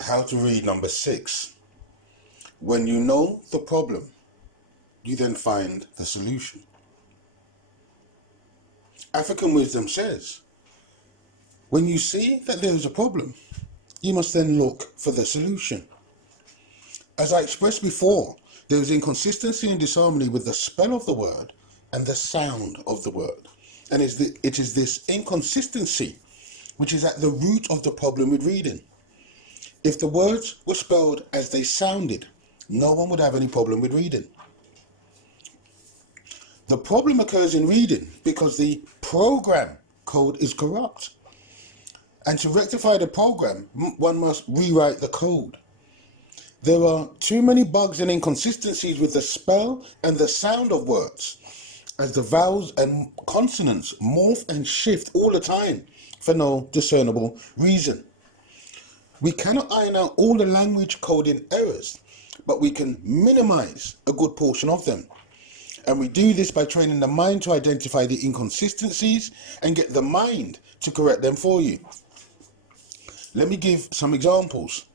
How to read number 6. When you know the problem, you then find the solution. African wisdom says, when you see that there is a problem, you must then look for the solution. As I expressed before, there is inconsistency and disharmony with the spell of the word and the sound of the word. And it is this inconsistency which is at the root of the problem with reading. If the words were spelled as they sounded, no one would have any problem with reading. The problem occurs in reading because the program code is corrupt. And to rectify the program, one must rewrite the code. There are too many bugs and inconsistencies with the spell and the sound of words, as the vowels and consonants morph and shift all the time for no discernible reason. We cannot iron out all the language coding errors, but we can minimize a good portion of them. And we do this by training the mind to identify the inconsistencies and get the mind to correct them for you. Let me give some examples.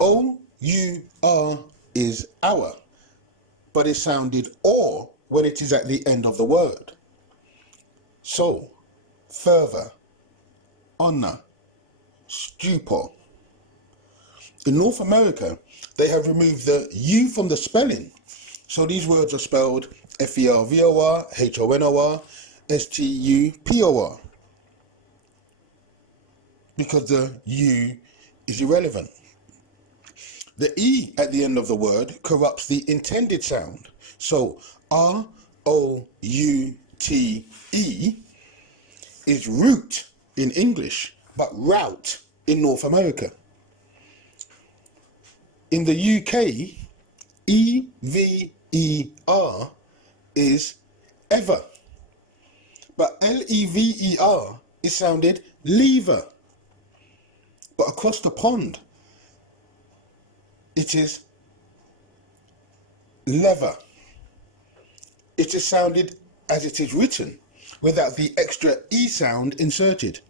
O-U-R is hour, but it sounded or when it is at the end of the word. So, fervor, honor, stupor. In North America, they have removed the U from the spelling. So these words are spelled F-E-R-V-O-R, H-O-N-O-R, S-T-U-P-O-R. Because the U is irrelevant. The E at the end of the word corrupts the intended sound. So R-O-U-T-E is root in English, but route in North America. In the UK, E-V-E-R is ever, but L-E-V-E-R is sounded lever. But across the pond, it is lever. It is sounded as it is written, without the extra E sound inserted.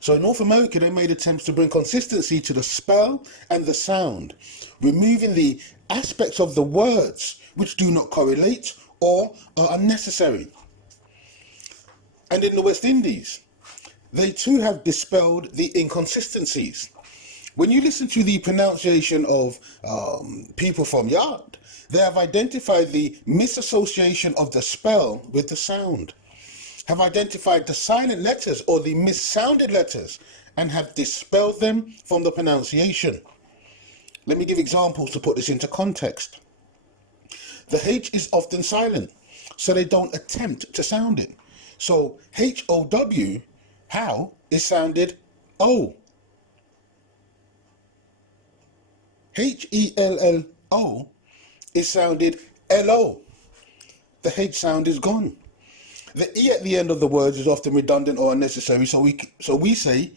So in North America, they made attempts to bring consistency to the spell and the sound, removing the aspects of the words which do not correlate or are unnecessary. And in the West Indies, they too have dispelled the inconsistencies. When you listen to the pronunciation of people from Yard, they have identified the misassociation of the spell with the sound, have identified the silent letters or the missounded letters, and have dispelled them from the pronunciation. Let me give examples to put this into context. The H is often silent, so they don't attempt to sound it. So H-O-W, how, is sounded O. H-E-L-L-O is sounded L-O. The H sound is gone. The E at the end of the words is often redundant or unnecessary, so we say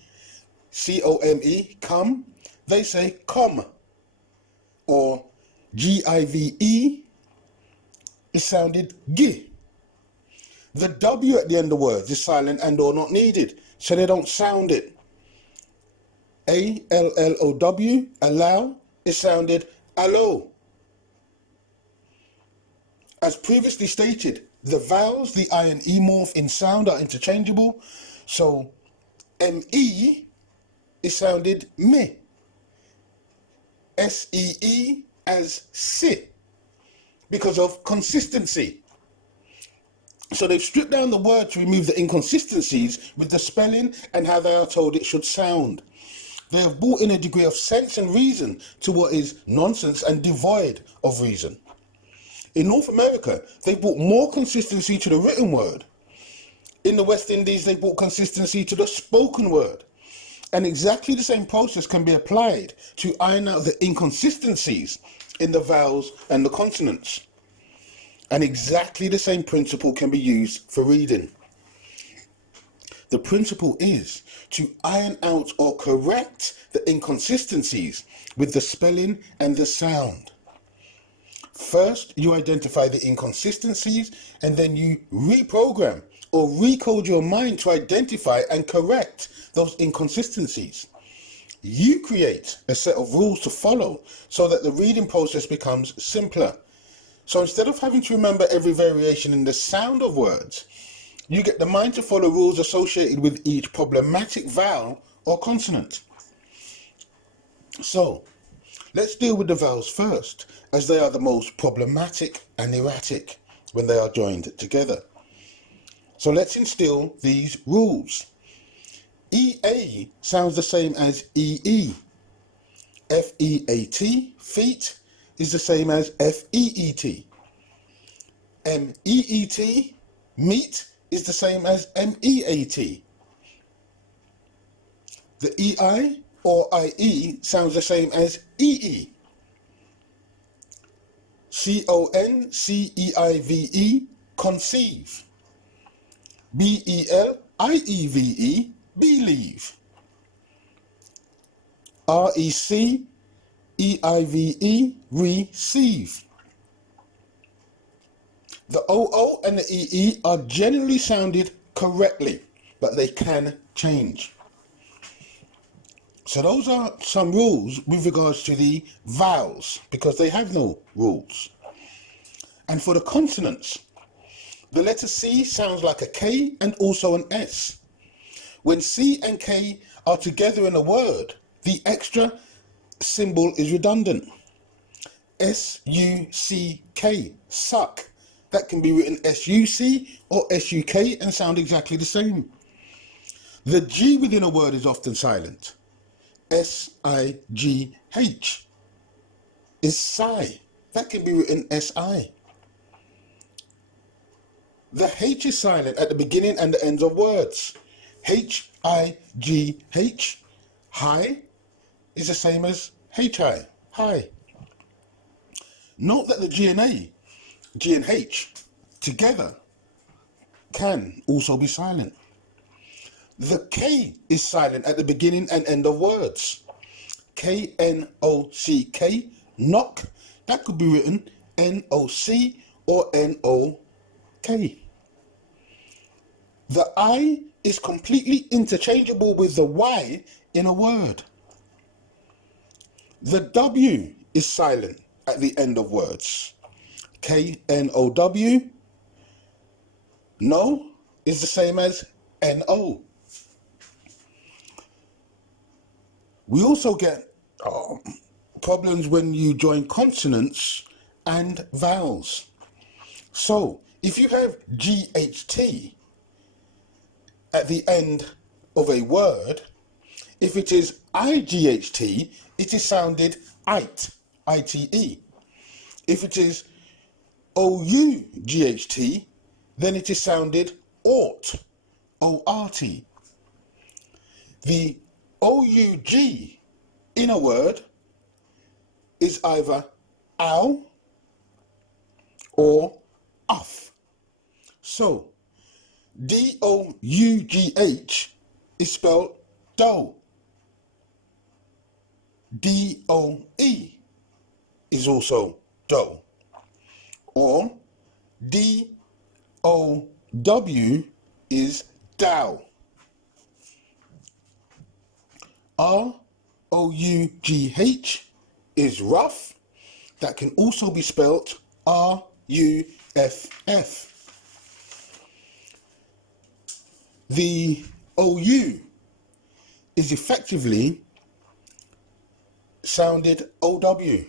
C-O-M-E, come. They say com. Or G-I-V-E is sounded gi. The W at the end of words is silent and or not needed, so they don't sound it. A-L-L-O-W, allow, is sounded allo. As previously stated, the vowels, the I and E morph in sound are interchangeable, so M-E is sounded me. S-E-E as si, because of consistency. So they've stripped down the word to remove the inconsistencies with the spelling and how they are told it should sound. They have brought in a degree of sense and reason to what is nonsense and devoid of reason. In North America, they brought more consistency to the written word. In the West Indies, they brought consistency to the spoken word. And exactly the same process can be applied to iron out the inconsistencies in the vowels and the consonants. And exactly the same principle can be used for reading. The principle is to iron out or correct the inconsistencies with the spelling and the sound. First, you identify the inconsistencies, and then you reprogram or recode your mind to identify and correct those inconsistencies. You create a set of rules to follow so that the reading process becomes simpler. So instead of having to remember every variation in the sound of words, you get the mind to follow rules associated with each problematic vowel or consonant. So, let's deal with the vowels first, as they are the most problematic and erratic when they are joined together. So let's instill these rules. EA sounds the same as EE. FEAT, feet, is the same as FEET. MEET, meat, is the same as MEAT. The EI or IE sounds the same as EE. CONCEIVE, conceive. BELIEVE, believe. RECEIVE, receive. The OO and the EE are generally sounded correctly, but they can change. So those are some rules with regards to the vowels, because they have no rules. And for the consonants, the letter C sounds like a K and also an S. When C and K are together in a word, the extra symbol is redundant. SUCK, suck. That can be written SUC or SUK and sound exactly the same. The G within a word is often silent. SIGH is sigh. That can be written SI. The H is silent at the beginning and the ends of words. HIGH, high, is the same as HI, high. Note that the G and H, together can also be silent. The K is silent at the beginning and end of words. KNOCK, knock, that could be written NOC or NOK. The I is completely interchangeable with the Y in a word. The W is silent at the end of words. KNOW, no, is the same as NO. We also get problems when you join consonants and vowels. So, if you have GHT at the end of a word, if it is IGHT, it is sounded IT, ITE. If it is OUGHT, then it is sounded ORT, ORT. The OUG in a word is either OW or UF. So, DOUGH is spelled DOE. DOE is also DOE. Or DOW is DOW. ROUGH is rough. That can also be spelt RUFF. The OU is effectively sounded OW.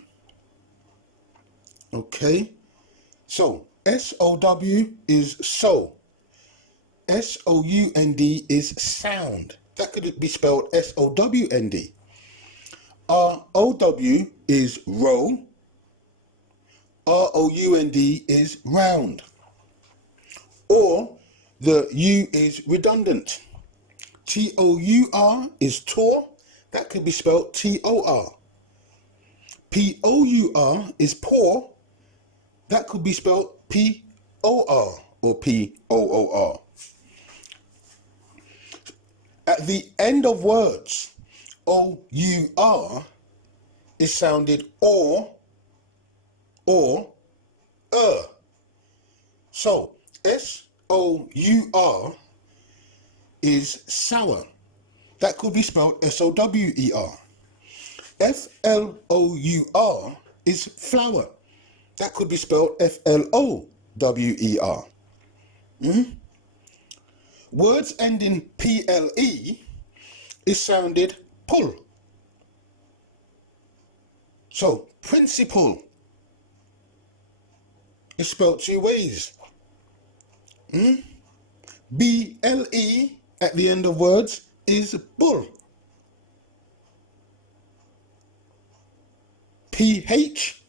Okay, so SOW is so. SOUND is sound. That could be spelled SOWND. ROW is row. ROUND is round. Or the U is redundant. TOUR is tour. That could be spelled TOR. POUR is poor. That could be spelled POR or POOR. At the end of words, OUR is sounded or. So, SOUR is sour. That could be spelled SOWER. Flour is flour. That could be spelled Flower. Words ending ple is sounded pull. So principle is spelled two ways. Ble at the end of words is bull. Ph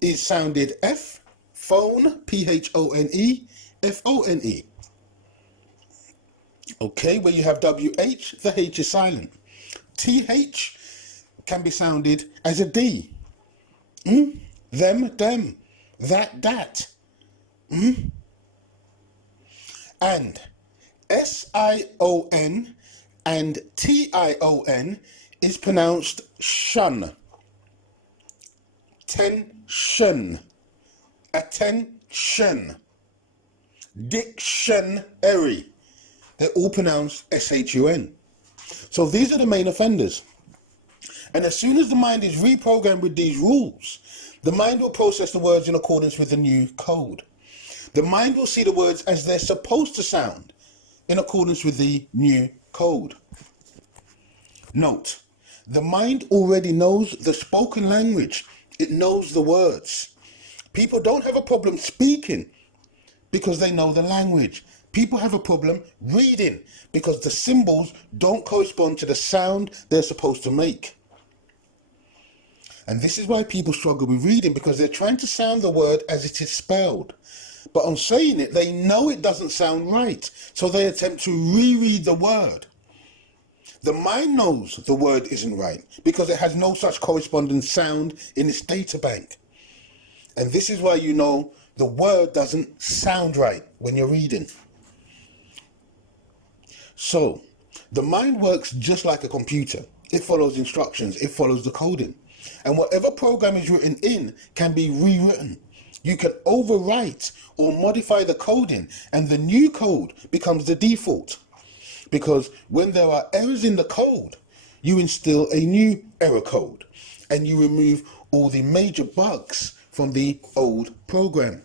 is sounded F, phone, Phone, Fone. Okay, where you have WH, the H is silent. TH can be sounded as a D. Them, that. And SION and TION is pronounced shun. Tension. Attention. Dictionary. They're all pronounced SHUN. So these are the main offenders. And as soon as the mind is reprogrammed with these rules, the mind will process the words in accordance with the new code. The mind will see the words as they're supposed to sound in accordance with the new code. Note, the mind already knows the spoken language. It knows the words. People don't have a problem speaking because they know the language. People have a problem reading because the symbols don't correspond to the sound they're supposed to make. And this is why people struggle with reading, because they're trying to sound the word as it is spelled. But on saying it, they know it doesn't sound right, so they attempt to reread the word. The mind knows the word isn't right because it has no such corresponding sound in its data bank. And this is why you know the word doesn't sound right when you're reading. So, the mind works just like a computer. It follows instructions, it follows the coding. And whatever program is written in can be rewritten. You can overwrite or modify the coding, and the new code becomes the default. Because when there are errors in the code, you instill a new error code and you remove all the major bugs from the old program.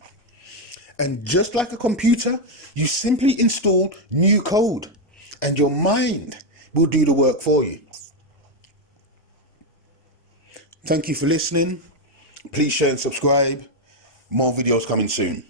And just like a computer, you simply install new code and your mind will do the work for you. Thank you for listening. Please share and subscribe. More videos coming soon.